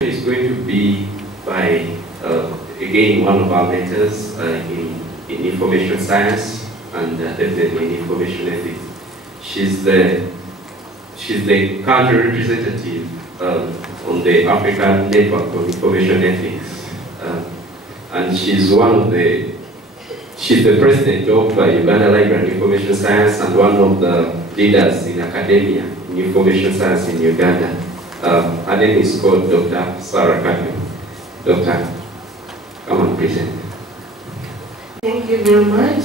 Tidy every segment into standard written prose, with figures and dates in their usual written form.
It's going to be by, again, one of our mentors in information science and definitely in information ethics. She's the country representative on the African Network of Information Ethics. And she's the president of Uganda Library and Information Science and one of the leaders in academia in information science in Uganda. Her name is called Dr. KADDU. Doctor, come and present. Thank you very much,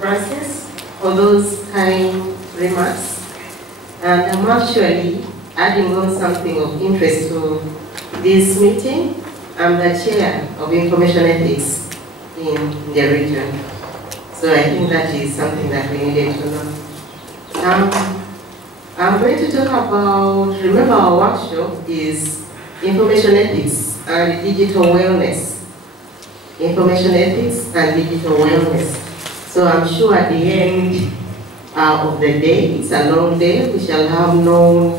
Francis, for those kind remarks. And I'm actually adding on something of interest to this meeting. I'm the chair of information ethics in the region. So I think that is something that we needed to know. I'm going to talk about, remember our workshop is information ethics and digital wellness. Information ethics and digital wellness. So I'm sure at the end of the day, it's a long day, we shall have known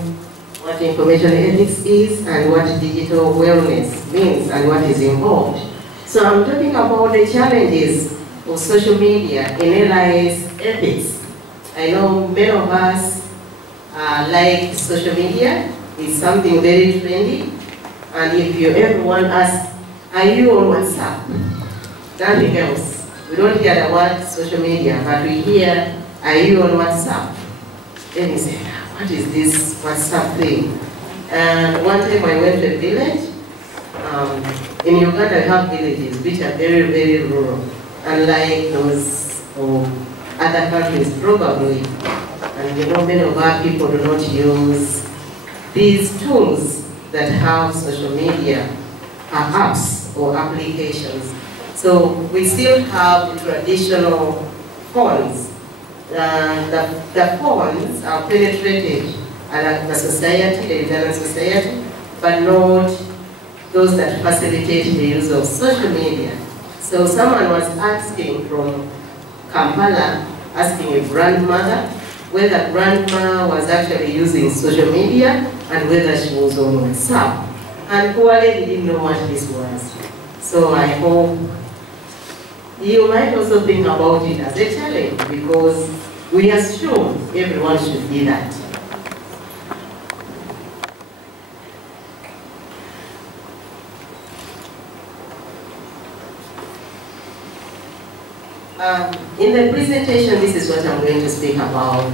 what information ethics is and what digital wellness means and what is involved. So I'm talking about the challenges of social media in LIS ethics. I know many of us like social media. It's something very trendy. And if you everyone asks, are you on WhatsApp? Nothing else. We don't hear the word social media, but we hear, are you on WhatsApp? Then you say, what is this WhatsApp thing? And one time I went to a village. In Uganda, we have villages which are very, very rural, unlike those of other countries, probably. And you know, many of our people do not use these tools that have social media apps or applications. So we still have the traditional phones. The phones are penetrated at the society, the Ugandan society, but not those that facilitate the use of social media. So someone was asking from Kampala, asking a grandmother whether grandma was actually using social media and whether she was on WhatsApp. And poor lady didn't know what this was. So I hope you might also think about it as a challenge, because we assume everyone should be that. In the presentation, this is what I'm going to speak about.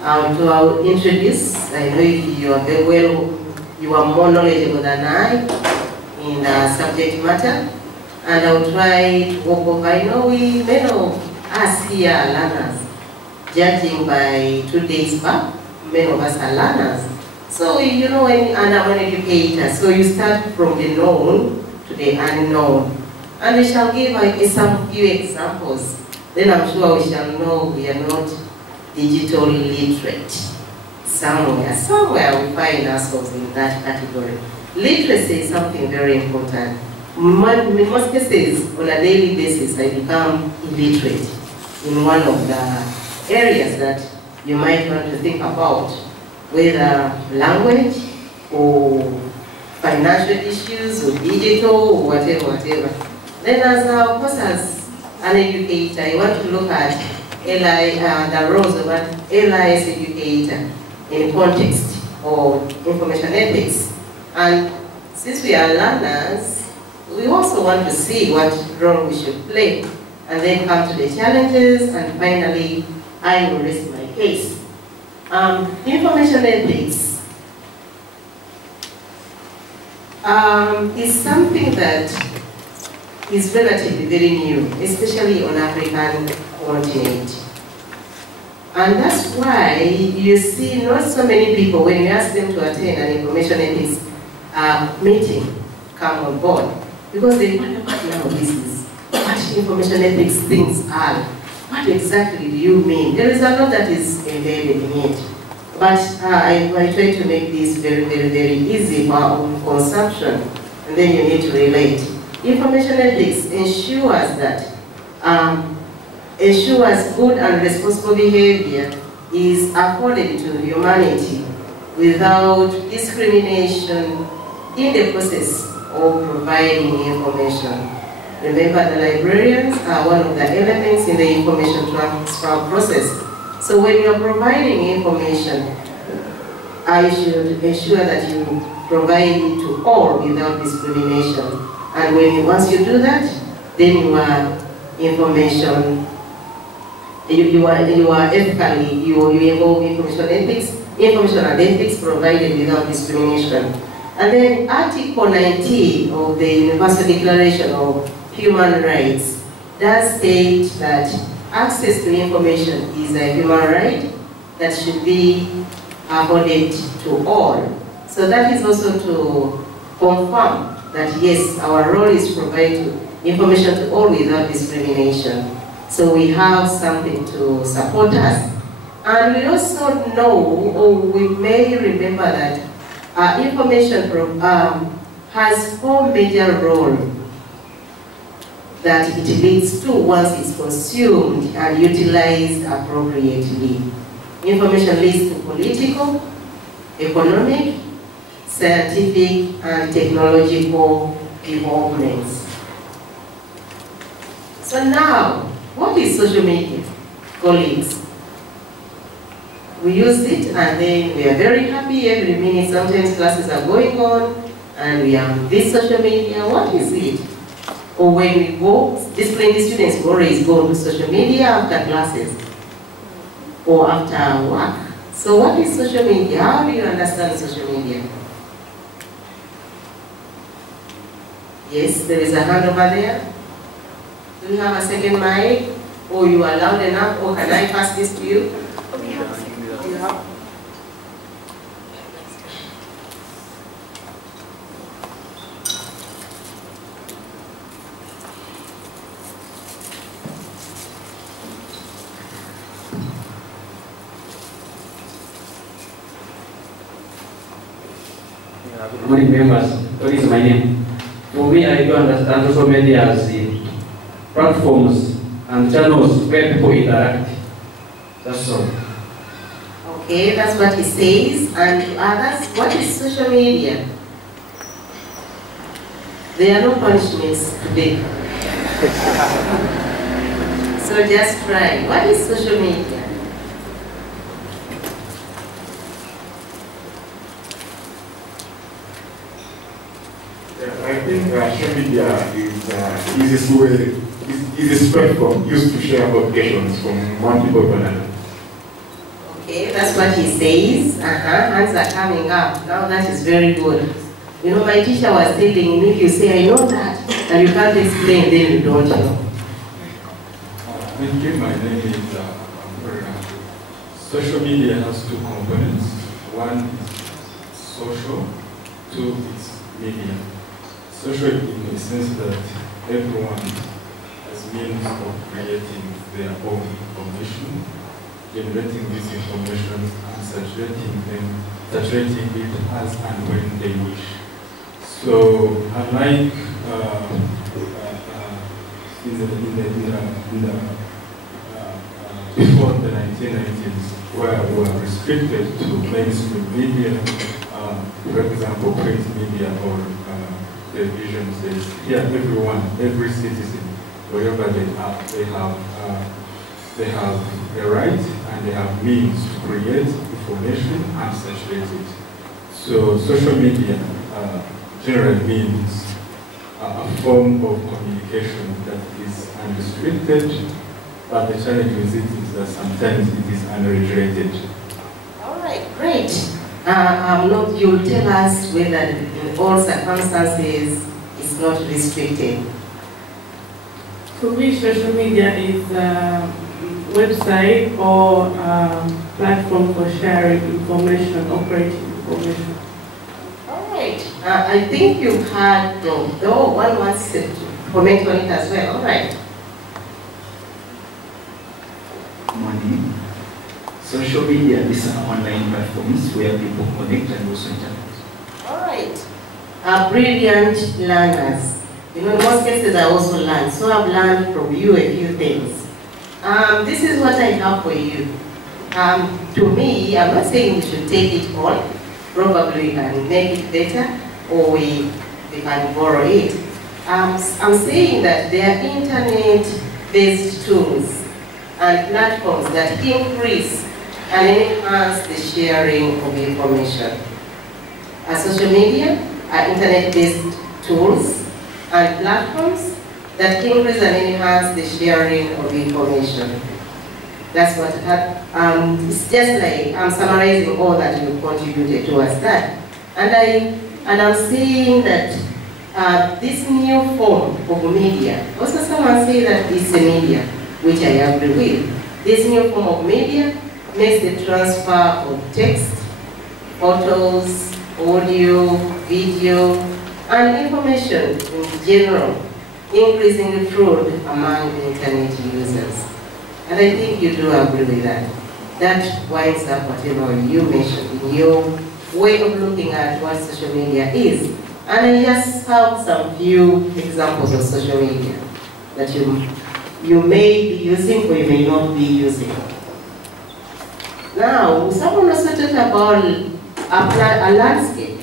To introduce, I know you are very well, you are more knowledgeable than I in the subject matter, and I will try to walk over. I know many of us here are learners. Judging by 2 days back, many of us are learners. So, you know, and I'm an educator, so you start from the known to the unknown. And we shall give some few examples. Then I'm sure we shall know we are not digital literate. Somewhere we find ourselves in that category. Literacy is something very important. In most cases, on a daily basis, I become illiterate in one of the areas that you might want to think about, whether language or financial issues or digital or whatever. Then of course, as an educator, I want to look at the roles of an LIS educator in context of information ethics. And since we are learners, we also want to see what role we should play, and then come to the challenges, and finally, I will rest my case. Information ethics is something that is relatively very new, especially on African continent. And that's why you see not so many people, when you ask them to attend an information ethics meeting, come on board. Because they wonder what now this is, what information ethics things are. What exactly do you mean? There is a lot that is embedded in it. But I try to make this very, very, very easy for our own consumption, and then you need to relate. Information ethics ensures that good and responsible behavior is accorded to humanity without discrimination in the process of providing information. Remember, the librarians are one of the elements in the information transfer process. So when you are providing information, I should ensure that you provide it to all without discrimination. And once you do that, then your information, you are ethically, you involve information and ethics provided without discrimination. And then Article 19 of the Universal Declaration of Human Rights does state that access to information is a human right that should be afforded to all. So that is also to confirm that yes, our role is to provide information to all without discrimination. So we have something to support us. And we also know, or we may remember that information has 4 major roles that it leads to once it's consumed and utilized appropriately. Information leads to political, economic, scientific, and technological developments. So now, what is social media, colleagues? We use it and then we are very happy every minute. Sometimes classes are going on and we have this social media. What is it? Or when we go, discipline students always go to social media after classes or after work. So what is social media? How do you understand social media? Yes, there is a hand over there. Do you have a second mic? Or you are loud enough? Or can I pass this to you? Yeah. Good morning, members. What is my name? For me, I do understand social media as the platforms and channels where people interact. That's all. Okay, that's what he says. And to others, what is social media? There are no punishments today. So just try. What is social media? I think social media is a spectrum used to share publications from one people to another. Okay, that's what he says. Hands are coming up. Now that is very good. You know, my teacher was telling me, if you say, I know that, and you can't explain, then you don't know. Thank you. My name is social media has 2 components. One is social, 2 is media. Social in the sense that everyone has means of creating their own information, generating this information and saturating it as and when they wish. So unlike before the 1990s, where we were restricted to mainstream media, for example, print media or television says, here everyone, every citizen, wherever they have a right and they have means to create information and saturate it. So social media generally means a form of communication that is unrestricted, but the challenge with it is that sometimes it is unregulated. All right, great. You'll tell us whether in all circumstances it's not restricted. For me, social media is a website or platform for sharing information, operating information. All right. I think you've had, though one wants to comment on it as well. All right. Morning. Social media is an online platforms where people connect and also interact. All right. Brilliant learners. You know, in most cases I also learn, so I've learned from you a few things. This is what I have for you. To me, I'm not saying you should take it all, probably can make it better, or we can borrow it. I'm saying that there are internet-based tools and platforms that increase and enhance the sharing of information. Social media are internet-based tools and platforms that increase and enhance the sharing of information. That's what it's just like I'm summarizing all that you contributed towards that. And I'm saying that this new form of media, also someone say that it's a media, which I agree with. This new form of media makes the transfer of text, photos, audio, video, and information in general, increasing the fraud among the internet users. And I think you do agree with that. That winds up whatever you mentioned in your way of looking at what social media is. And I just have some few examples of social media that you may be using or you may not be using. Now, someone also talked about a landscape.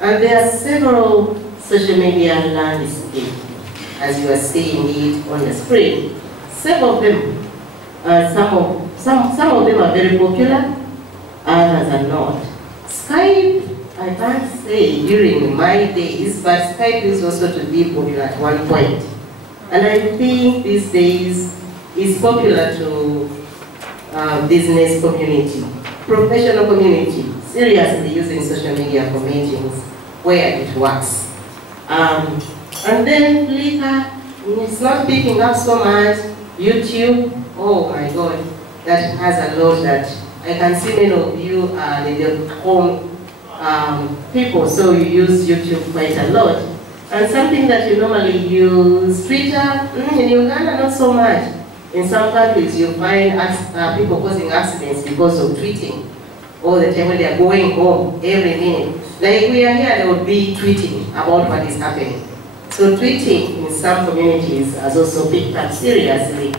And there are several social media landscapes, as you are seeing it on the screen. Several of them, some of them are very popular, others are not. Skype, I can't say during my days, but Skype is also to be popular at one point. And I think these days it's popular to business community, professional community, seriously using social media for meetings where it works. And then Flickr, it's not picking up so much. YouTube, oh my God, that has a lot that I can see many of you are the home people, so you use YouTube quite a lot. And something that you normally use, Twitter, in Uganda not so much. In some countries you find people causing accidents because of tweeting all the time when they are going home every minute. Like we are here, they would be tweeting about what is happening. So tweeting in some communities has also picked up seriously.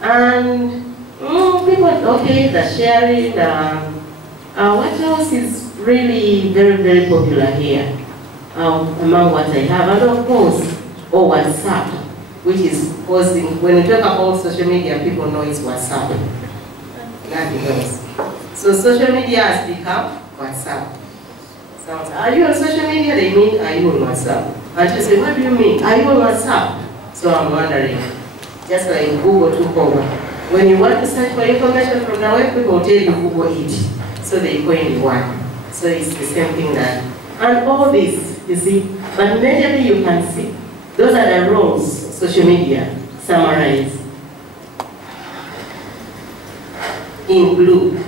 And people, okay, the sharing, what else is really very, very popular here among what I have. And of course, WhatsApp, which is causing, when we talk about social media, people know it's WhatsApp. Nothing else. So social media has become WhatsApp. Someone says, are you on social media? They mean, are you on WhatsApp? And you say, what do you mean? Are you on WhatsApp? So I'm wondering, just like Google took over. When you want to search for information from the web, people will tell you Google it. So they coined one. So it's the same thing that. And all this, you see, but majorly you can see, those are the roles social media summarize in blue.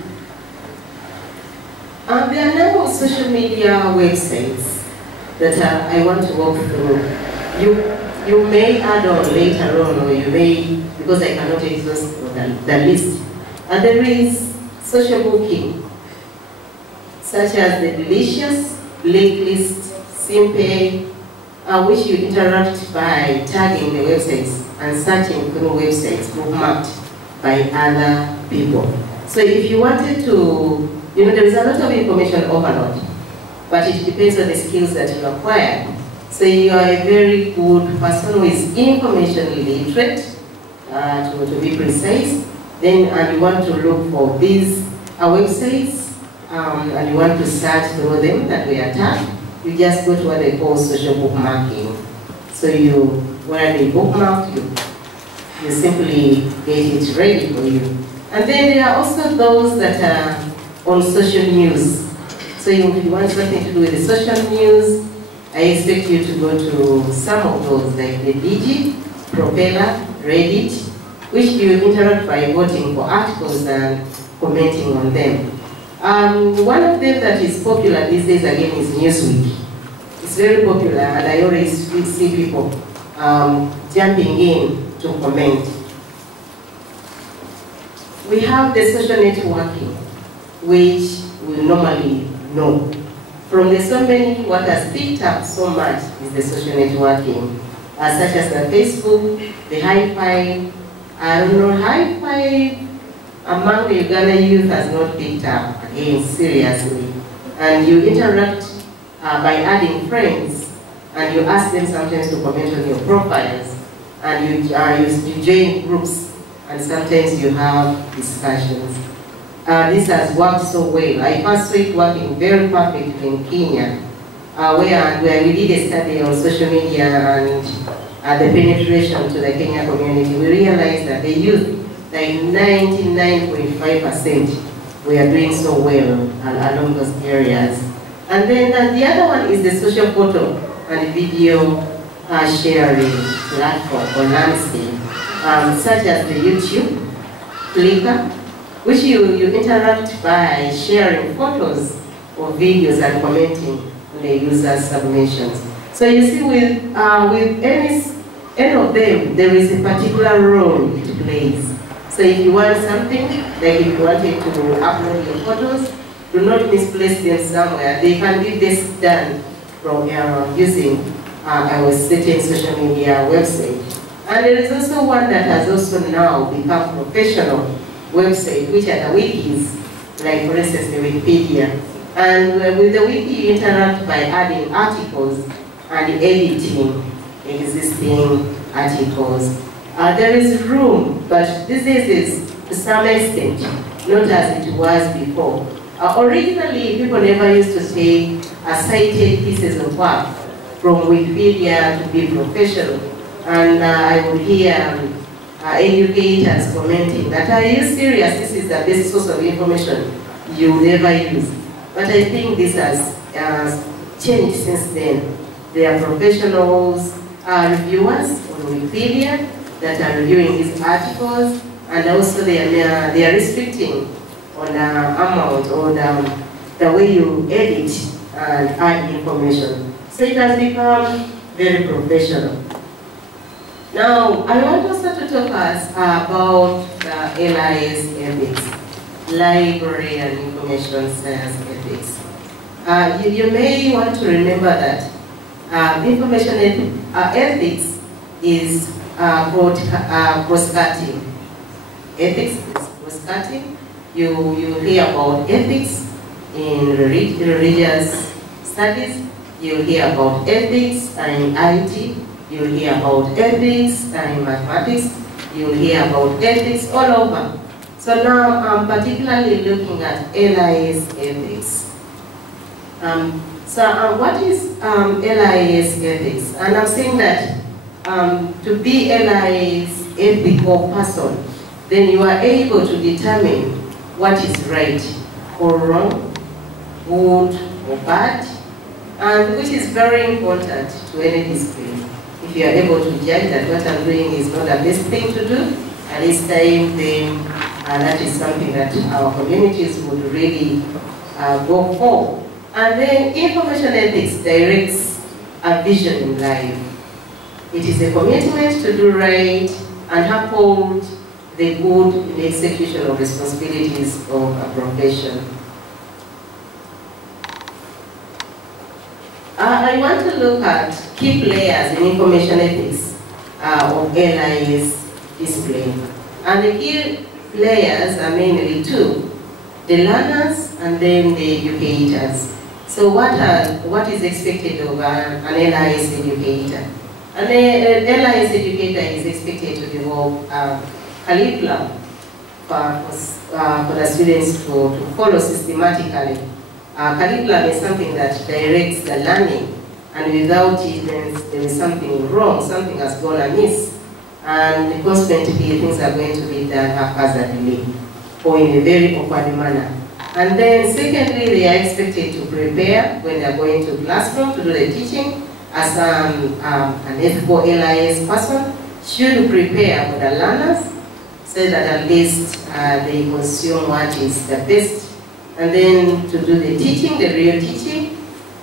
And there are a number of social media websites that I want to walk through. You may add on later on, or you may, because I cannot exhaust the list. And there is social booking, such as the Delicious, Blacklist, Simpay, which you interact by tagging the websites and searching through websites bookmarked by other people. So if you wanted to, there is a lot of information overload, but it depends on the skills that you acquire. So you are a very good person who is information literate, to be precise, and you want to look for these websites, and you want to search through them that we are tagged, you just go to what they call social bookmarking. So where they bookmark, you simply get it ready for you. And then there are also those that are on social news. So if you want something to do with the social news, I expect you to go to some of those, like the Digi, Propeller, Reddit, which you interact by voting for articles and commenting on them. One of them that is popular these days again is Newsweek. It's very popular, and I always see people jumping in to comment. We have the social networking, which we normally know. From the so many, what has picked up so much is the social networking, such as the Facebook, the Hi-Fi. I don't know, Hi-Fi among the Uganda youth has not picked up again seriously. and you interact by adding friends, and you ask them sometimes to comment on your profiles, and you join groups, and sometimes you have discussions. This has worked so well. I first saw it working very perfectly in Kenya, where we did a study on social media and the penetration to the Kenya community. We realized that the youth, like 99.5%, were doing so well along those areas. And then the other one is the social photo and video sharing platform or landscape, such as the YouTube, Flickr, which you interact by sharing photos or videos and commenting on the user's submissions. So you see, with any of them, there is a particular role it plays. So if you want something, like if you wanted to upload your photos, do not misplace them somewhere. They can be best done from using our certain social media website. And there is also one that has also now become professional website, which are the wikis, like for instance the Wikipedia. And with the wiki, you interact by adding articles and editing existing articles. There is room, but this is to some extent not as it was before. Originally, people never used to say cited pieces of work from Wikipedia to be professional. And I would hear educators commenting that, are you serious? This is the best source of information you will ever use. But I think this has changed since then. There are professionals, reviewers on Wikipedia that are reviewing these articles, and also they are restricting on the amount or the way you edit and add information. So it has become very professional. Now, I want also to talk about the LIS ethics, Library and Information Science Ethics. You may want to remember that information ethics is called cross-cutting. Ethics is cross-cutting. You hear about ethics in religious studies. You hear about ethics in IT. You'll hear about ethics in mathematics. You'll hear about ethics all over. So now I'm particularly looking at LIS ethics. What is LIS ethics? And I'm saying that to be LIS ethical person, then you are able to determine what is right or wrong, good or bad, and which is very important to any discipline. If you are able to judge that what I'm doing is not the best thing to do at this time, then that is something that our communities would really go for. And then information ethics directs a vision in life. It is a commitment to do right and uphold the good in the execution of responsibilities of a profession. I want to look at key players in information ethics of LIS discipline. And the key players are mainly two, the learners and then the educators. So what is expected of an LIS educator? An LIS educator is expected to develop curriculum for the students to follow systematically. Curriculum is something that directs the learning, and without it, there is something wrong, something has gone amiss, and consequently things are going to be done haphazardly or in a very awkward manner. And then secondly, they are expected to prepare when they are going to classroom to do the teaching. As an ethical LIS person should prepare for the learners so that at least they consume what is the best, and then to do the teaching, the real teaching,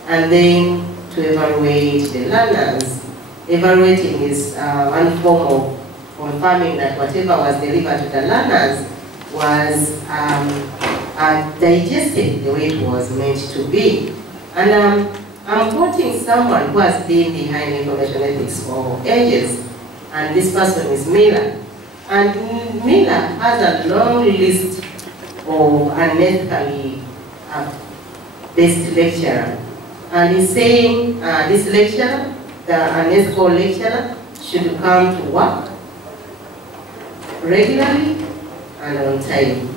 and then to evaluate the learners. Evaluating is one form of confirming that whatever was delivered to the learners was digested the way it was meant to be. And I'm quoting someone who has been behind information ethics for ages, and this person is Miller. And Miller has a long list of unethically best lecturer. And he's saying this lecturer, an ethical lecturer, should come to work regularly and on time.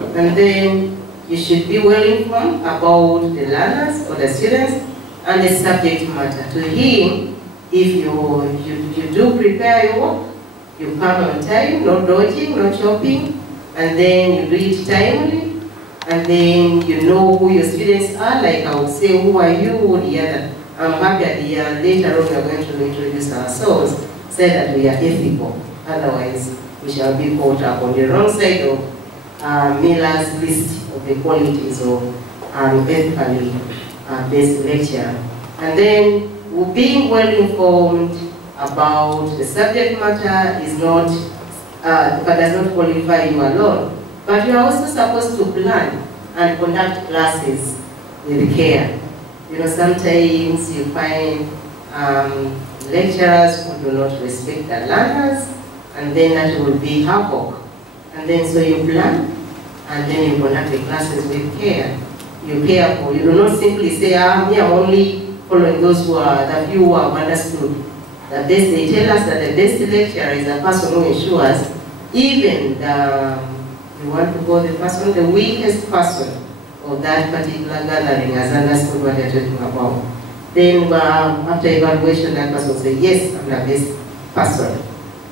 And then you should be well informed about the learners or the students and the subject matter. To him, if you do prepare your work, you come on time, no dodging, no chopping, and then you do it timely, and then you know who your students are, like I would say, who are you, who the other. I'm happy at the end, later on we are going to introduce ourselves, say that we are ethical, otherwise we shall be caught up on the wrong side of Miller's list of the qualities of ethically based lecture. And then being well informed about the subject matter is not, but does not qualify you alone. But you are also supposed to plan and conduct classes with care. You know, sometimes you find lecturers who do not respect the learners, and then that will be havoc. And then so you plan, and then you conduct the classes with care. You care for, you do not simply say, me, I'm only following those who are, the few who have understood. The best, they tell us that the best lecturer is a person who ensures even you want to go the person, the weakest person of that particular gathering has understood what they're talking about. Then after evaluation, that person will say, yes, I'm the best person.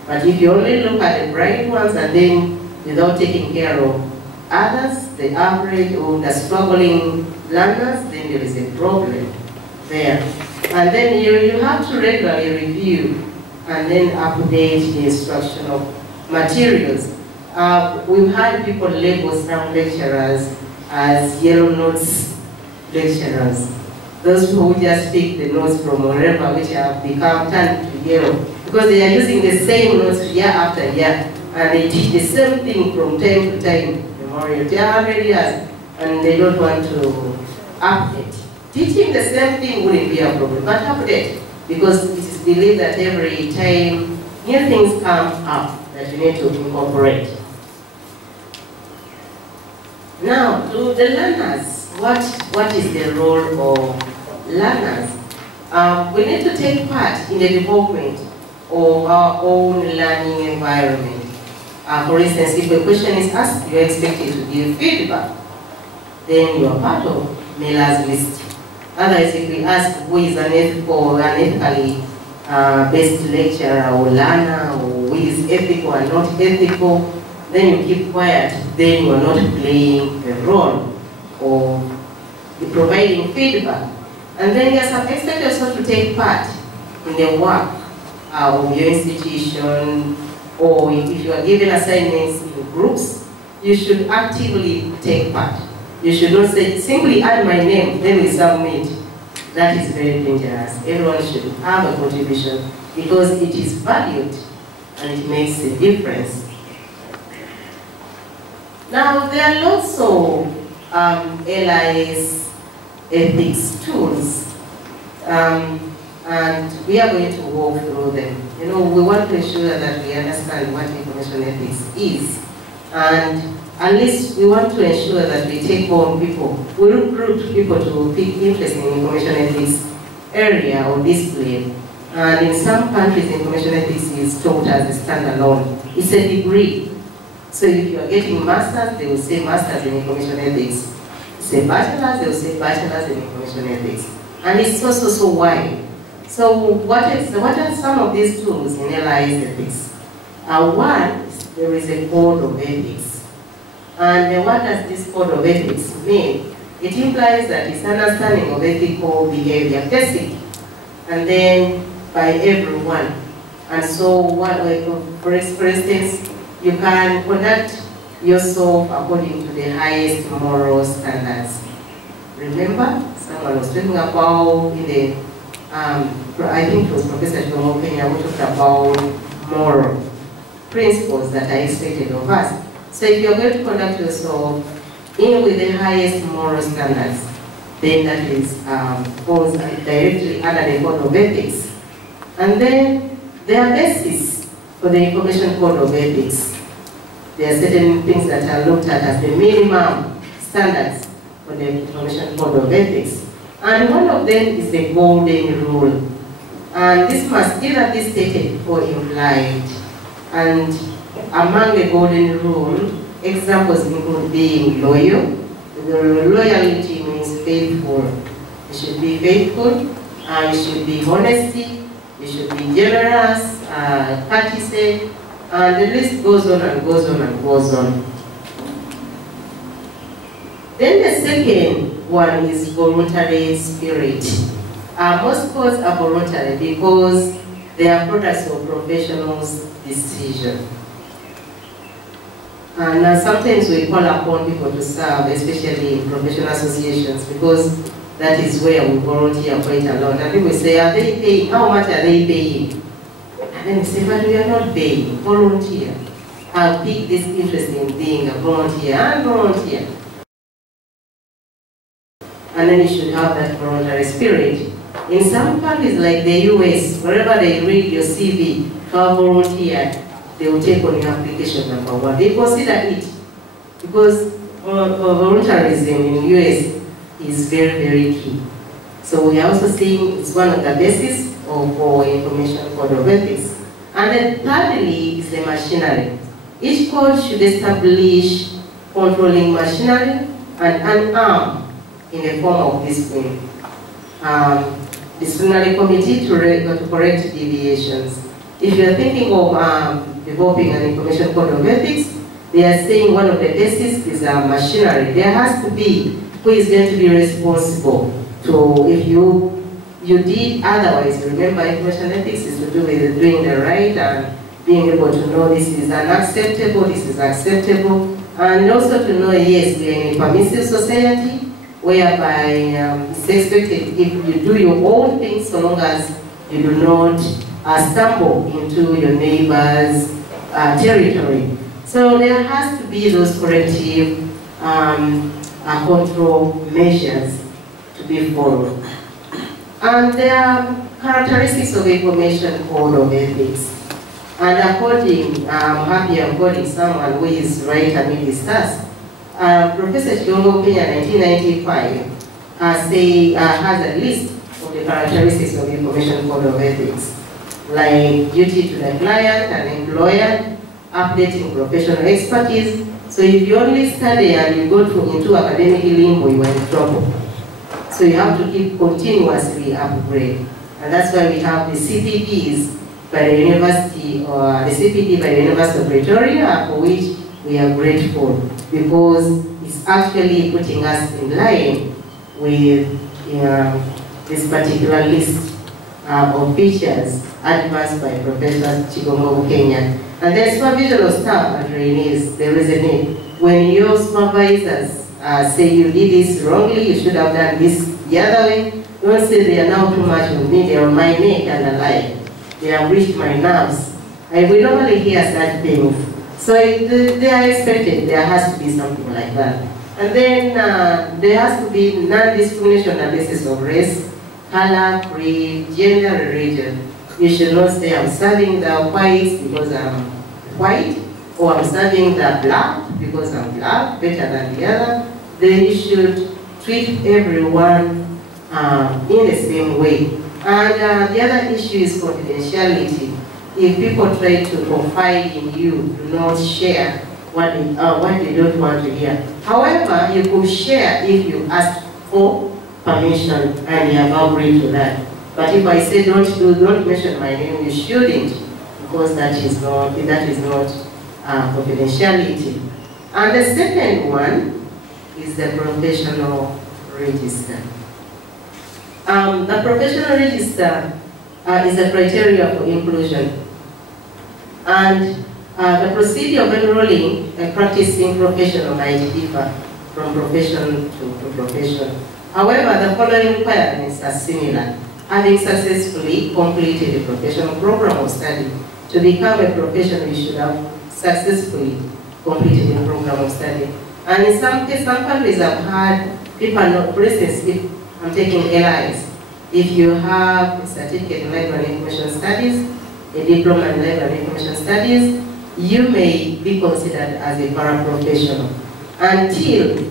But if you only look at the bright ones and then without taking care of others, the average or the struggling learners, then there is a problem there. And then you have to regularly review and then update the instruction of materials. We've had people label some lecturers as yellow notes lecturers. Those who just pick the notes from wherever, which have become turned to yellow. Because they are using the same notes year after year, and they teach the same thing from time to time. Memorial, they are 100 years, and they don't want to update. Teaching the same thing wouldn't be a problem, but update, because it is believed that every time new things come up that you need to incorporate. Now, to the learners, what is the role of learners? We need to take part in the development of our own learning environment. For instance, if a question is asked, you are expected to give feedback. Then you are part of Miller's list. Otherwise, if we ask who is an ethically based lecturer or learner, or who is ethical and not ethical, then you keep quiet. Then you are not playing a role of providing feedback. And then you are expected also to take part in the work of your institution, or if you are given assignments in groups, you should actively take part. You should not say, simply add my name, then we submit. That is very dangerous. Everyone should have a contribution because it is valued and it makes a difference. Now, there are lots of LIS ethics tools, and we are going to walk through them. You know, we want to ensure that we understand what information ethics is, and at least we want to ensure that we take on people, we recruit people to take interest in information ethics area or discipline. And in some countries, information ethics is taught as a standalone. It's a degree. So if you are getting masters, they will say masters in information ethics. Say bachelors, they will say bachelors in information ethics. And it's also so wide. So what are some of these tools in LIS ethics? One, there is a code of ethics. And what does this code of ethics mean? It implies that it's understanding of ethical behavior, basic, and then by everyone. And so, for instance, you can conduct yourself according to the highest moral standards. Remember, someone was talking about in the, I think it was Professor Jomo Kenya who talked about moral principles that are expected of us. So if you're going to conduct yourself in with the highest moral standards, then that is falls directly under the code of ethics. And then there are bases for the information code of ethics. There are certain things that are looked at as the minimum standards for the Information Code of Ethics. And one of them is the golden rule. And this must either be stated or implied. And among the golden rule, examples include being loyal. Loyalty means faithful. You should be faithful, you should be honesty, you should be generous, courtesy, and the list goes on and goes on and goes on. Then the second one is voluntary spirit. Most codes are voluntary because they are products of professionals' decision. And sometimes we call upon people to serve, especially in professional associations, because that is where we volunteer quite a lot. And people say, are they paying? How much are they paying? And then we say, but we are not paying, volunteer. I'll pick this interest in being a volunteer and volunteer. And then you should have that voluntary spirit. In some countries like the US, wherever they read your CV, how volunteer, they will take on your application number one. They consider it because voluntarism in the US is very, very key. So we are also seeing it's one of the basis of our Information Code of Ethics. And then thirdly is the machinery. Each code should establish controlling machinery and an arm in the form of discipline. Disciplinary committee to correct deviations. If you are thinking of developing an Information Code of Ethics, they are saying one of the basis is machinery. There has to be who is going to be responsible to, if you did otherwise. Remember, information ethics is to do with doing the right and being able to know this is unacceptable, this is acceptable, and also to know, yes, we are in a permissive society whereby it's expected if you do your own thing so long as you do not stumble into your neighbor's territory. So there has to be those corrective control measures to be followed. And there are characteristics of Information Code of Ethics. And according, I'm happy I'm quoting someone who is right amidst us. Professor Chiongo Kenya, 1995, has a list of the characteristics of Information Code of Ethics, like duty to the client and employer, updating professional expertise. So if you only study and you go into academic limbo, you are in trouble. So you have to keep continuously upgrade. And that's why we have the CPDs by the university, or the CPD by the University of Pretoria, for which we are grateful, because it's actually putting us in line with this particular list of features advanced by Professor Chiongo Kenya. And then supervision of staff and trainees, there is a need. When your supervisors say you did this wrongly, you should have done this the other way, don't say they are now too much on me, they are on my neck and alive. They have reached my nerves. We normally hear such things. So they are expected, there has to be something like that. And then there has to be non-discrimination on the basis of race, color, creed, gender, and religion. You should not say I'm serving the whites because I'm white, or I'm serving the black because I'm black, better than the other. Then you should treat everyone in the same way. And the other issue is confidentiality. If people try to confide in you, do not share what they don't want to hear. However, you could share if you ask for permission and you have agreed to that. But if I say don't mention my name, you shouldn't, because that is not confidentiality. And the second one is the professional register. The professional register is a criteria for inclusion. And the procedure of enrolling a practicing professional might differ from profession to profession. However, the following requirements are similar. Having successfully completed a professional program of study. To become a professional, you should have successfully completed a program of study. And in some cases, some countries have had people, for instance, if I'm taking LIS, if you have a certificate in Library and Information Studies, a diploma in Library and Information Studies, you may be considered as a paraprofessional until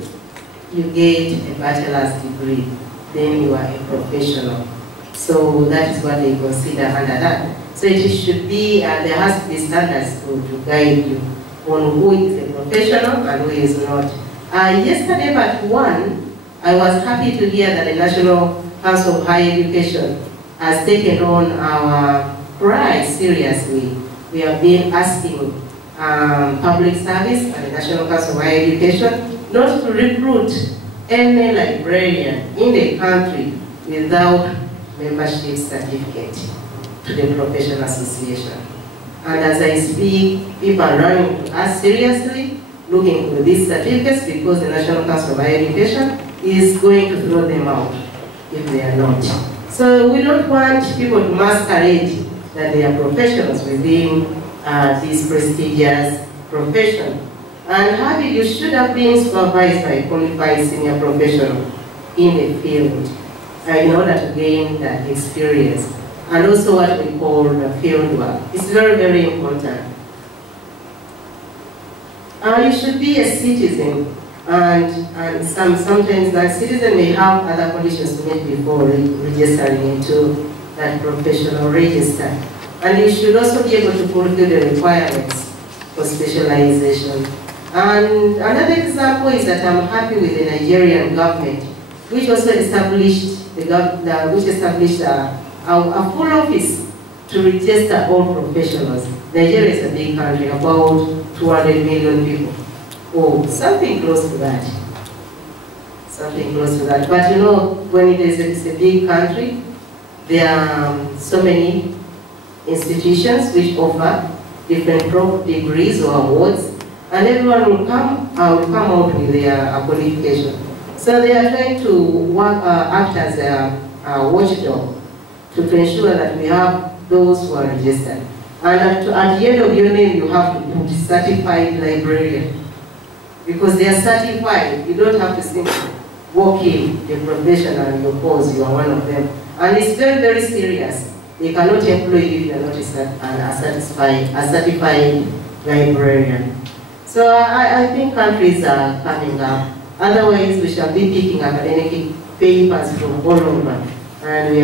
you get a bachelor's degree, then you are a professional. So that is what they consider under that. So it should be, there has to be standards to guide you on who is a professional and who is not. Yesterday at 1, I was happy to hear that the National Council of Higher Education has taken on our prize seriously. We have been asking public service and the National Council of Higher Education not to recruit any librarian in the country without membership certificate to the professional association. And as I speak, people are running to us seriously, looking for these certificates because the National Council of Higher Education is going to throw them out if they are not. So we don't want people to masquerade that they are professionals within this prestigious profession. And you should have been supervised by a qualified senior professional in the field in order to gain that experience. And also what we call the field work. It's very, very important. You should be a citizen, and sometimes that citizen may have other conditions to meet before registering into that professional register. And you should also be able to fulfill the requirements for specialization. And another example is that I'm happy with the Nigerian government, which also established a full office to register all professionals. Nigeria is a big country, about 200 million people. Oh, something close to that. Something close to that. But you know, when it's a big country, there are so many institutions which offer different degrees or awards, and everyone will come out with their qualification. So they are trying to act as a watchdog to ensure that we have those who are registered. And at the end of your name, you have to put certified librarian. Because they are certified, you don't have to simply walk in the profession and you pose, you are one of them. And it's very, very serious. They cannot employ you if you are not a certified librarian. So I think countries are coming up. Otherwise, we shall be picking academic papers from all over. And we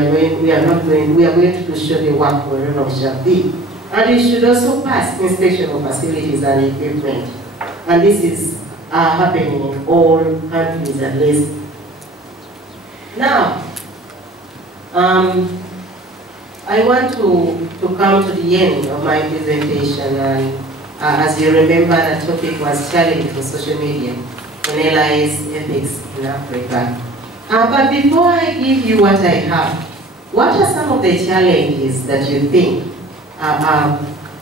are going to show the work wherever we shall be. And you should also pass inspection of facilities and equipment. And this is happening in all countries at least. Now, I want to come to the end of my presentation, and as you remember, the topic was challenge for social media and LIS ethics in Africa. But before I give you what I have, what are some of the challenges that you think are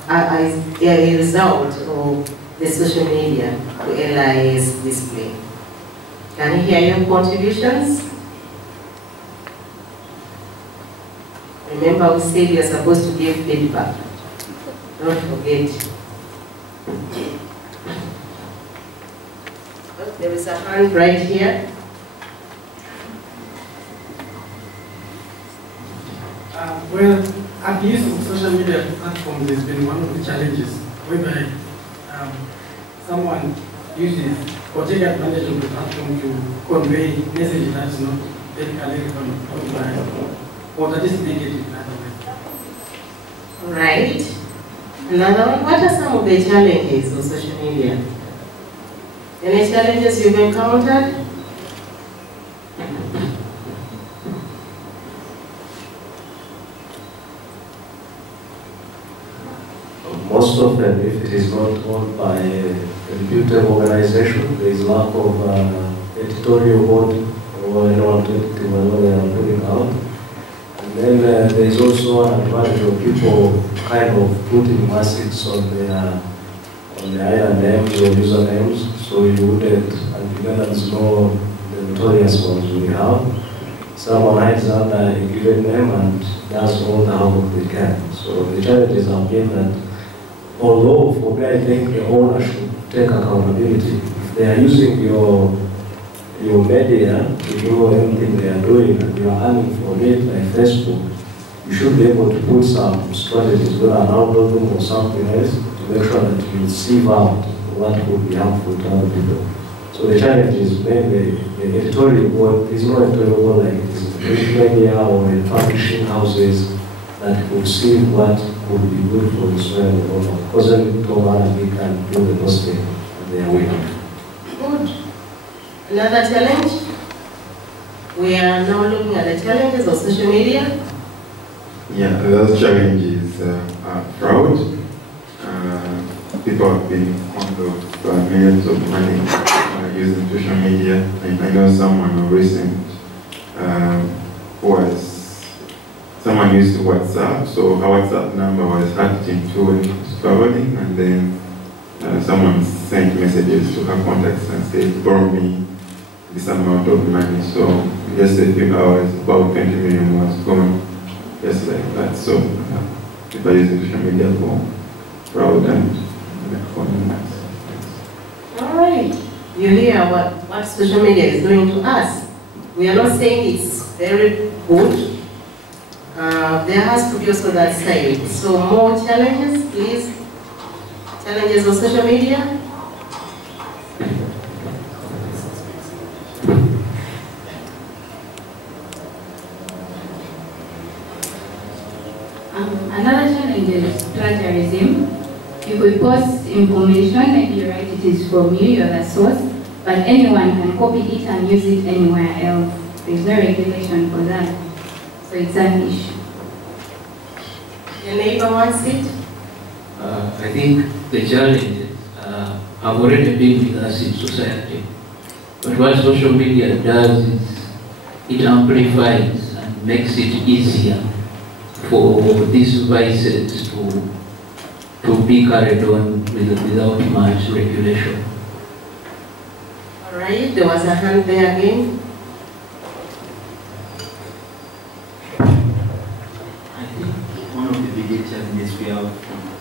a result of the social media to LIS display? Can you hear your contributions? Remember, we said we are supposed to give feedback. Don't forget. Oh, there is a hand right here. Well, abuse of social media platforms has been one of the challenges, whereby someone uses or take advantage of the platform to convey message that is not ethically relevant or that is negative in other ways. All right. Another one, what are some of the challenges of social media? Any challenges you've encountered? Most often, if it is not owned by a computer organization, there is lack of editorial board or anyone to edit whatever they are putting out. And then there is also an advantage of people kind of putting masks on their either names or usernames, so you wouldn't, and beginners know the notorious ones we have. Someone hides under a given name and does all the harm they can. So the challenges have been that, although for me I think the owner should take accountability. If they are using your media to do anything they are doing and you are earning from it, like Facebook, you should be able to put some strategies, whether an algorithm or something else, to make sure that you sieve out what would be harmful to other people. So the challenge is mainly the editorial board. There's no editorial board like it is in print media or in publishing houses that would see what would be good for Israel or not. Because when Tom Arabic can do the posting and they are winning. Good. Another challenge? We are now looking at the challenges of social media. Yeah, those challenges are fraud. People have been conned of millions of money using social media. And I know someone of recent someone used WhatsApp, so her WhatsApp number was hacked into when she was traveling, and then someone sent messages to her contacts and said, borrow me this amount of money. So just a few hours, about 20 million was gone, just like that. So people are using social media for fraud and all right. You hear what social media is doing to us. We are not saying it's very good. There has to be also that side. So more challenges, please. Challenges of social media. Another challenge is plagiarism. You could post information, maybe you write it is from you, you're the source, but anyone can copy it and use it anywhere else. There's no regulation for that. So it's an issue. Your neighbor wants it? I think the challenges have already been with us in society. But what social media does is it amplifies and makes it easier for these vices to be carried on without much regulation. All right, there was a hand there again. I think one of the biggest challenges we have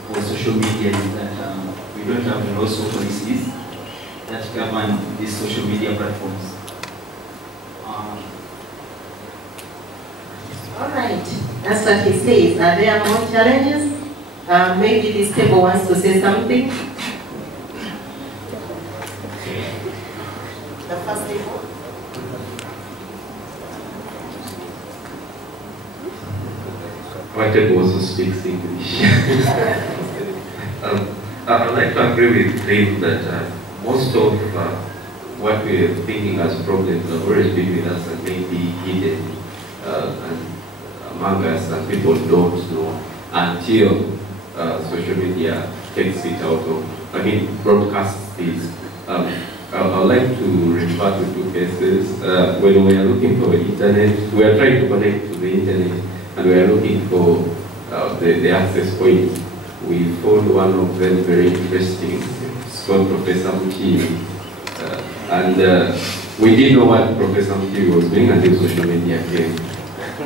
for social media is that we don't have the laws or policies that govern these social media platforms. All right, that's what he says. Are there more challenges? Maybe this table wants to say something. The first table. What table also speaks English. I'd like to agree with Dave that most of what we are thinking as problems have always been with us and may be hidden and among us, and people don't know until social media takes it out of, broadcasts this. I'd like to refer to two cases. When we are looking for the internet, we are trying to connect to the internet, and we are looking for the access point. We found one of them very interesting. It's called Professor Muki. And we didn't know what Professor Muki was doing until social media came.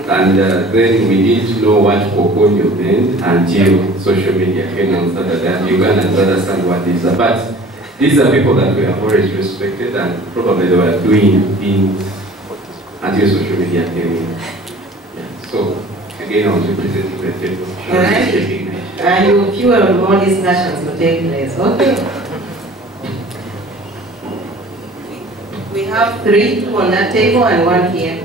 And then we didn't know what Kokonyo meant until social media came on Saturday, and Ugandans understand what these are. But these are people that we have always respected, and probably they were doing things until social media came in. Yeah. So, again, I was representing the table. All right. And fewer more discussions will take place. Okay. We have 3, 2 on that table and 1 here.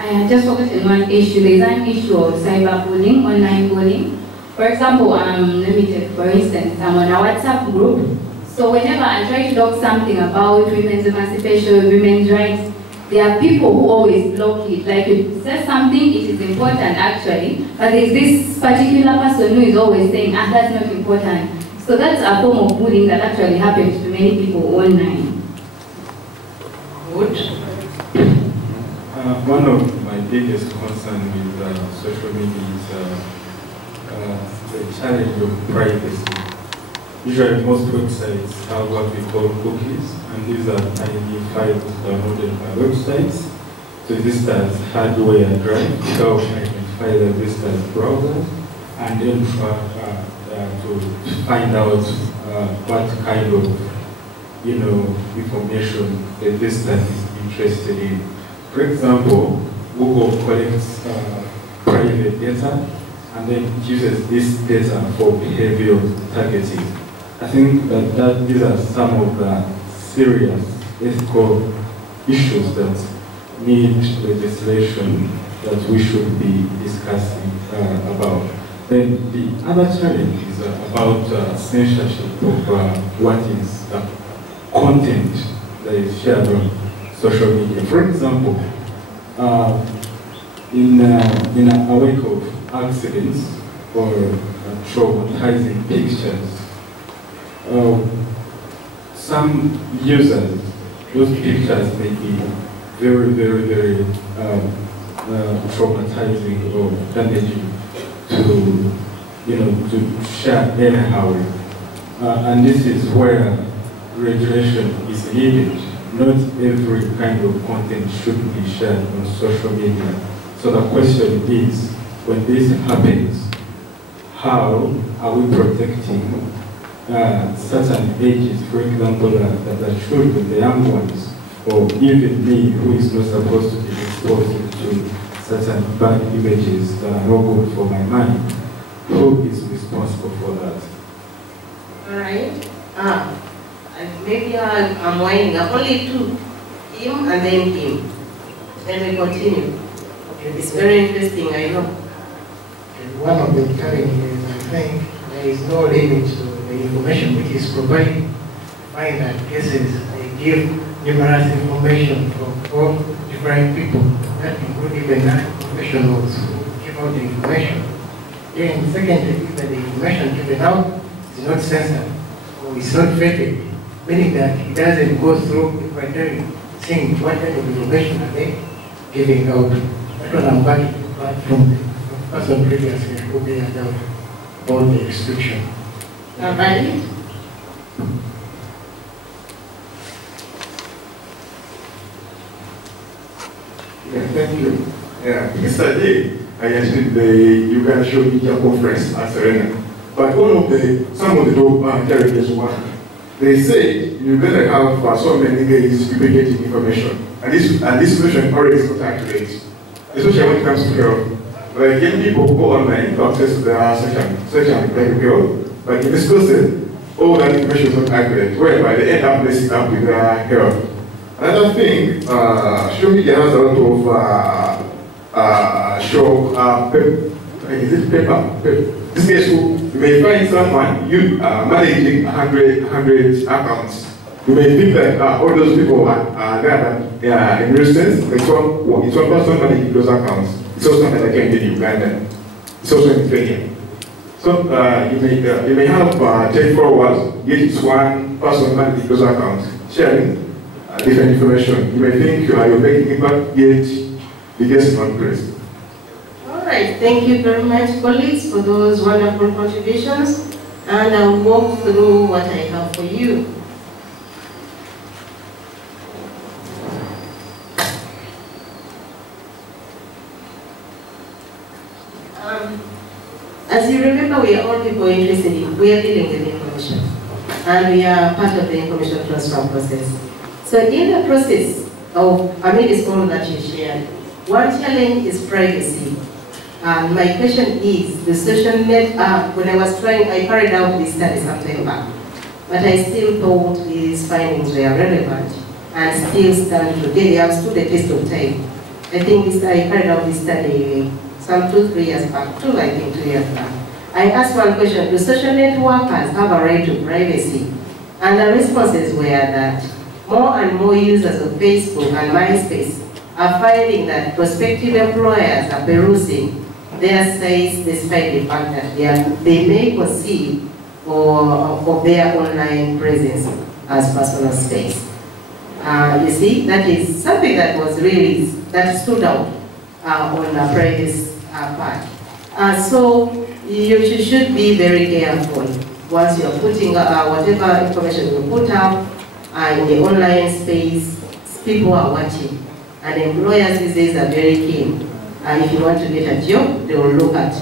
I just focus on one issue. There's an issue of cyberbullying, online bullying. For example, let me take for instance, I'm on a WhatsApp group. So whenever I try to talk something about women's emancipation, women's rights, there are people who always block it. Like you say something, it is important actually, but there's this particular person who is always saying, that's not important. So that's a form of bullying that actually happens to many people online. Good. One of my biggest concerns with social media is the challenge of privacy. Usually most websites have what we call cookies, and these are tiny files downloaded by websites. So this does hardware drive to help identify the visitors' browsers, and then to find out what kind of information the visitor is interested in. For example, Google collects private data and then uses this data for behavioral targeting. I think that these are some of the serious ethical issues that need legislation that we should be discussing about. Then the other challenge is about censorship of what is content that is shared on social media. For example, in a wake of accidents or traumatizing pictures, some users, those pictures may be very, very, very traumatizing or damaging to share anyhow. And this is where regulation is needed. Not every kind of content should be shared on social media. So the question is, when this happens, how are we protecting certain ages, for example, the children, the young ones, or even me, who is not supposed to be exposed to certain bad images that are not good for my mind? Who is responsible for that? All right. Maybe I'm winding up. Only two, him and then him. Then we continue. Okay, it's very interesting, I know. One of the challenges, I think, there is no limit to the information which is provided. I find that cases, they give numerous information from all different people, that include even professionals who give out the information. Then secondly, if the information given out is not censored or is not vetted, meaning that it doesn't go through the criteria, saying what kind of information are they giving out. That was I'm back from the person previously who they had out about the restriction. Right. Yeah, thank you. Yesterday, I attended the Uganda Show Media Conference at Serena. But some of the directors were, they say you better have so many days to be getting information. And this information already is not accurate. Especially when it comes to health. Like young people who go online to access their section like health. But in this process, all that information is not accurate, whereby they end up messing up with their health. Another thing, social media has a lot of is it paper? This case, you may find someone managing 100 accounts. You may think that all those people are there, in real sense, it's one person managing those accounts. It's also something that can be in Uganda. It's also in Kenya. So you may have 10 followers, yet it's one person managing those accounts, sharing different information. You may think you're making impact, yet you get not praise. All right, thank you very much, colleagues, for those wonderful contributions. And I'll walk through what I have for you. As you remember, we are all people interested in, we are dealing with information. And we are part of the information transfer process. So in the process of, amidst all that you shared, one challenge is privacy. And my question is, the social net, when I carried out this study some time back, but I still thought these findings were relevant and still stand today. They have stood the test of time. I think I carried out this study some 2-3 years back, 2 years back. I asked one question, do social networkers have a right to privacy? And the responses were that more and more users of Facebook and MySpace are finding that prospective employers are perusing their sites despite the fact that they may conceive of their online presence as personal space. You see, that is something that was really, that stood out on the privacy part. So you should be very careful once you're putting whatever information you put up in the online space. People are watching, and employers these days are very keen. And if you want to get a job, they will look at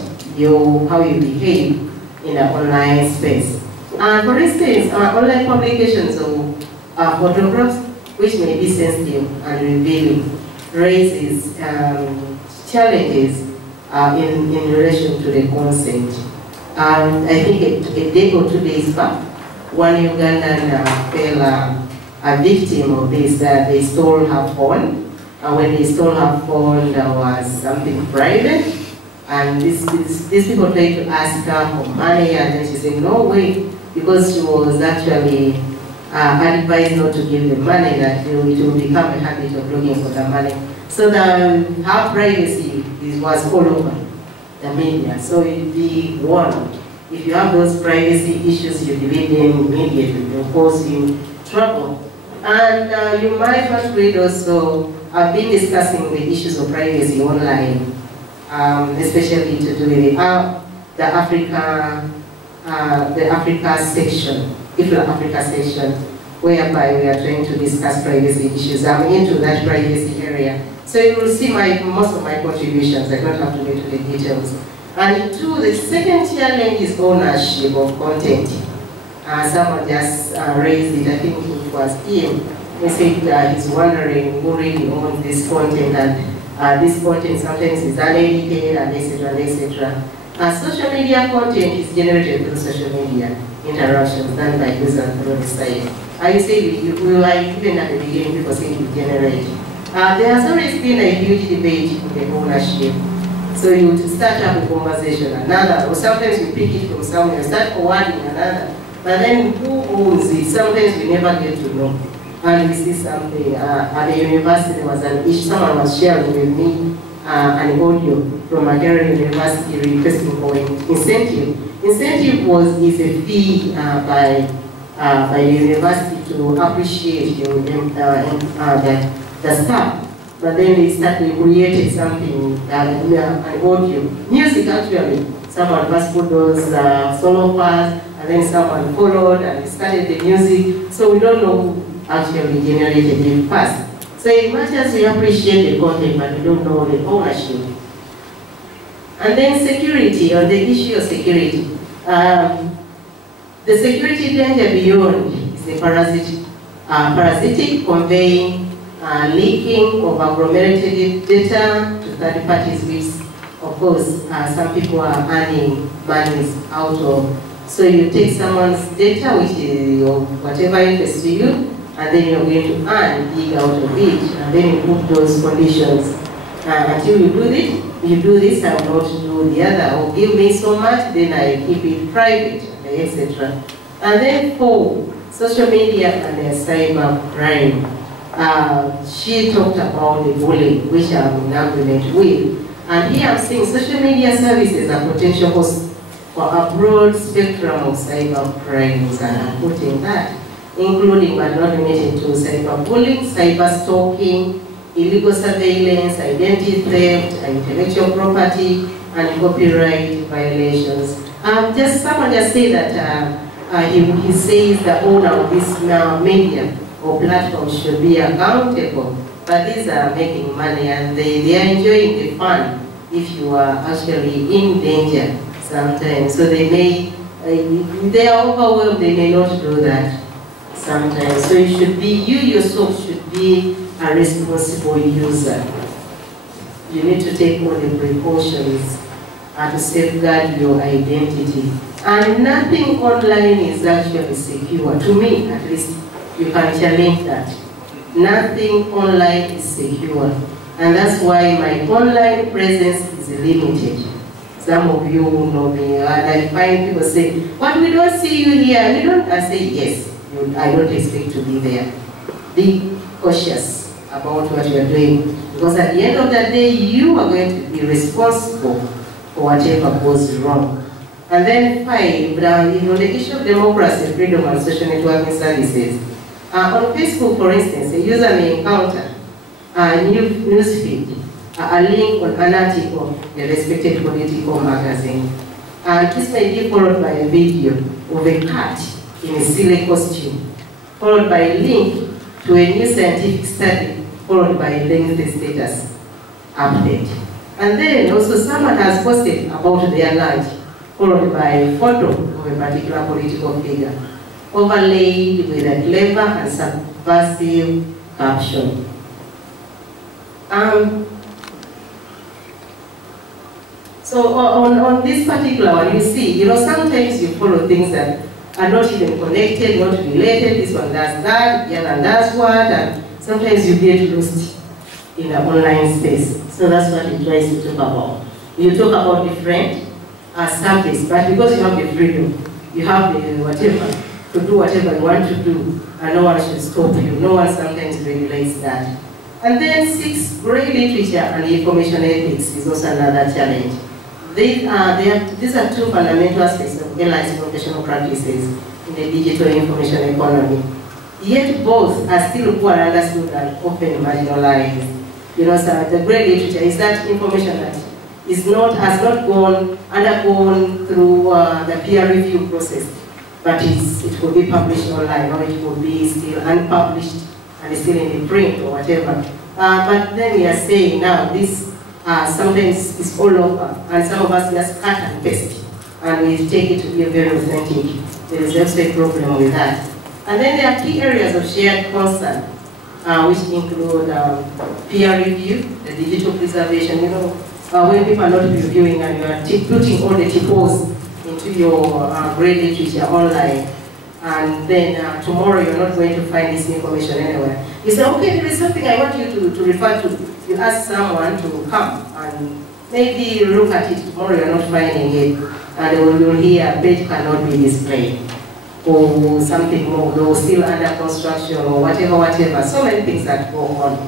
how you behave in the online space. For instance, online publications of photographs, which may be sensitive and revealing, raises challenges in relation to the consent. I think a day or 2 days back, one Ugandan fell a victim of this, that they stole her phone. And when they stole her phone, there was something private. And these people tried to ask her for money, and then she said, no way, because she was actually advised not to give the money, that it will become a habit of looking for the money. So her privacy was all over the media. So you'd be warned. If you have those privacy issues, you delete them immediately. They'll cause you trouble. And you might not read also, I've been discussing the issues of privacy online, especially to do with the Africa section, IFLA Africa section, whereby we are trying to discuss privacy issues. I'm into that privacy area. So you will see most of my contributions. I don't have to get to the details. And two, the second challenge is ownership of content. Someone just raised it, I think it was him. He said he's wondering who really owns this content, and this content sometimes is unedited, and etc. and etc. Social media content is generated through social media interactions done by users through the site. I say we were even at the beginning, people say we generate. There has always been a huge debate in the ownership. So you start up a conversation, another, or sometimes you pick it from somewhere, start forwarding another. But then who owns it? Sometimes we never get to know. And we see something. At the university, there was an issue, someone was sharing with me an audio from a Makerere University requesting for an incentive. Incentive is a fee by the university to appreciate the staff. But then they created something, an audio. Music actually. Someone first put those solo parts, and then someone followed and started the music. So we don't know who actually generated it first. So as much as we appreciate the content, but we don't know the ownership. And then security, on the issue of security. The security danger beyond is the parasitic conveying, leaking of agglomerated data to third parties, which of course some people are earning money out of. So you take someone's data, which is of whatever interest to you, and then you're going to earn big out of it, and then you put those conditions. Until you do this, I will not do the other, or give me so much, then I keep it private, etc. And then 4, social media and their cybercrime. She talked about the bullying, which I'm in agreement with. And here I'm saying social media services are potential hosts for a broad spectrum of cyber crimes, and I'm putting that, including but not limited to cyberbullying, cyber stalking, illegal surveillance, identity theft, intellectual property, and copyright violations. Someone just said that he says the owner of this media or platform should be accountable, but these are making money and they are enjoying the fun if you are actually in danger sometimes. So they are overwhelmed, they may not do that sometimes. So you yourself should be a responsible user. You need to take all the precautions to safeguard your identity. And nothing online is actually secure. To me, at least, you can challenge that. Nothing online is secure. And that's why my online presence is limited. Some of you know me, and I find people say, but we don't see you here. We don't. I say, yes, I don't expect to be there. Be cautious about what you are doing. Because at the end of the day, you are going to be responsible for whatever goes wrong. And then 5, on the issue of democracy, freedom, and social networking services. On Facebook, for instance, a user may encounter a news feed, a link on an article in a respected political magazine. And this may be followed by a video of a cat in a silly costume, followed by a link to a new scientific study, followed by a lengthy status update. And then also someone has posted about their lunch, followed by a photo of a particular political figure, overlaid with a clever and subversive caption. So on this particular one, you see, sometimes you follow things that are not even connected, not related. This one does that, the other does what, and sometimes you get lost in the online space. So that's what it tries to talk about. You talk about different subjects, but because you have the freedom, you have the whatever, to do whatever you want to do, and no one should stop you. No one sometimes regulates that. And then 6, grey literature and information ethics is also another challenge. These are 2 fundamental aspects of LIS professional practices in the digital information economy. Yet both are still poor understood and often marginalized. You know, so the grey literature is that information that has not undergone through the peer review process, but it could be published online, or it could be still unpublished and still in the print or whatever. But then we are saying now this sometimes is all over, and some of us just cut and paste, and we take it to be very authentic. There is also a problem with that. And then there are key areas of shared concern, which include peer review, the digital preservation. You know, when people are not reviewing and you are putting all the typos into your grey literature online, and then tomorrow you're not going to find this information anywhere. You say, okay, there is something I want you to refer to. You ask someone to come and maybe look at it. Tomorrow you're not finding it, and you'll hear page cannot be displayed, or something more, though still under construction, or whatever. So many things that go on.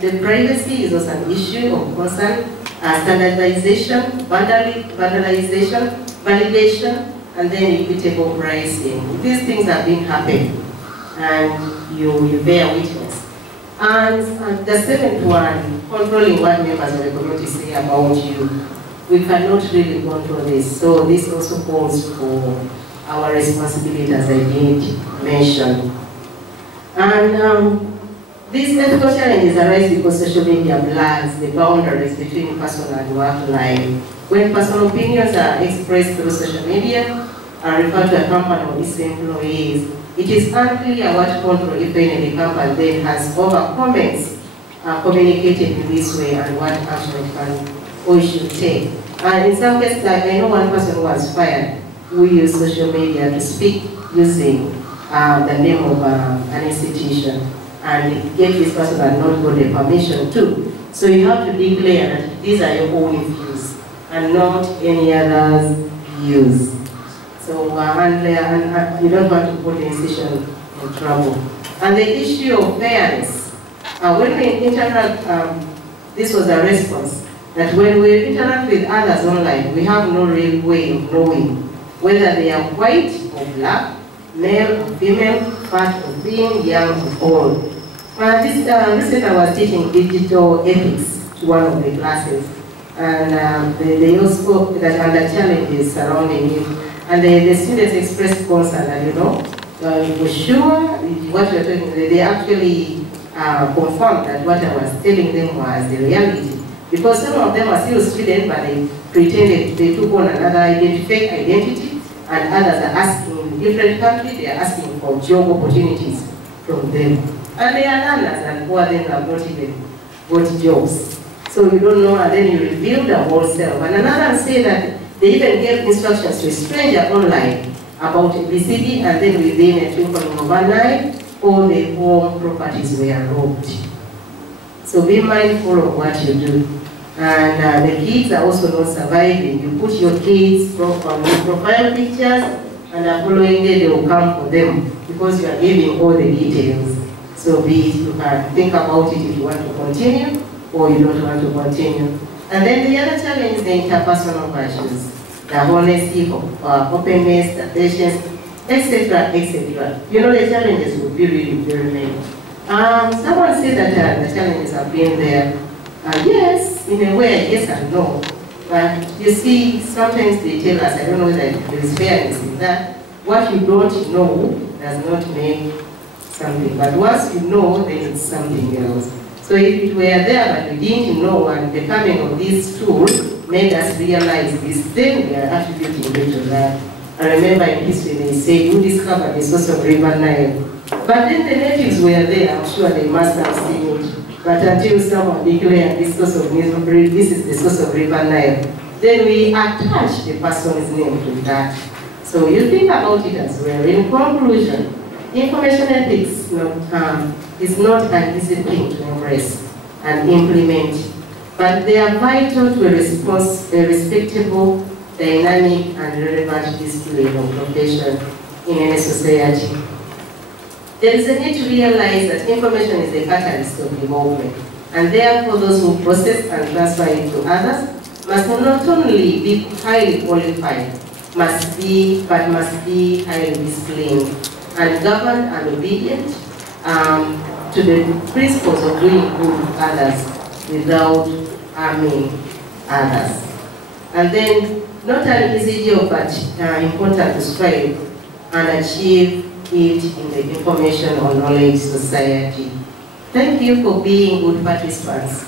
The privacy is also an issue of concern. Standardization, vandalization, validation, and then equitable pricing. These things have been happening, and you bear witness. And the 7th one, controlling what members of the community say about you. We cannot really control this, so this also calls for our responsibility, as I did mention. And these ethical challenges arise because social media blurs the boundaries between personal and work life. When personal opinions are expressed through social media and referred to a company or its employees, it is unclear what control, if any, the company then has over comments communicated in this way and what action it can or should take. And in some cases, like I know one person who was fired who used social media to speak using the name of an institution, and get this person and not got the permission to. So you have to declare that these are your own views and not any other's views. So and you don't want to put the institution in trouble. And the issue of fairness. When we interact, this was a response, that when we interact with others online, we have no real way of knowing whether they are white or black, male or female, fat or thin, young or old. This week I was teaching digital ethics to one of the classes, and they all spoke that under challenges surrounding it, and the students expressed concern that, you know, for sure what you're talking about, they actually confirmed that what I was telling them was the reality. Because some of them are still students, but they pretended they took on another fake identity, and others are asking in different countries, they are asking for job opportunities from them. And they are learners, and who are then have not even got jobs. So you don't know, and then you reveal the whole self. And another say that they even gave instructions to a stranger online about BCD, and then within a twinkling of an eye, all the home properties were robbed. So be mindful of what you do. And the kids are also not surviving. You put your kids' profile pictures, and the following day they will come for them because you are giving all the details. So you can think about it if you want to continue or you don't want to continue. And then the other challenge is the interpersonal virtues, the honesty, openness, the patience, etc., etc. You know, the challenges would be really very many. Someone said that the challenges have been there. Yes, in a way, yes and no. But you see, sometimes they tell us, I don't know whether there is fairness in that, what you don't know does not make something. But once you know, then it's something else. So if it were there but we didn't know, and the coming of this tool made us realize this, then we are attributing it to that. I remember in history they say, who discovered the source of River Nile? But then the natives were there, I'm sure they must have seen it. But until someone declared this source of this is the source of River Nile, then we attach the person's name to that. So you think about it as well. In conclusion, information ethics is not an easy thing to embrace and implement, but they are vital to a respectable, dynamic, and relevant display of profession in any society. There is a need to realize that information is the catalyst of development, and therefore those who process and transfer it to others must not only be highly qualified, must be highly disciplined and governed and obedient to the principles of doing good to others without harming others. And then, not an easy job, but important to strive and achieve it in the information or knowledge society. Thank you for being good participants.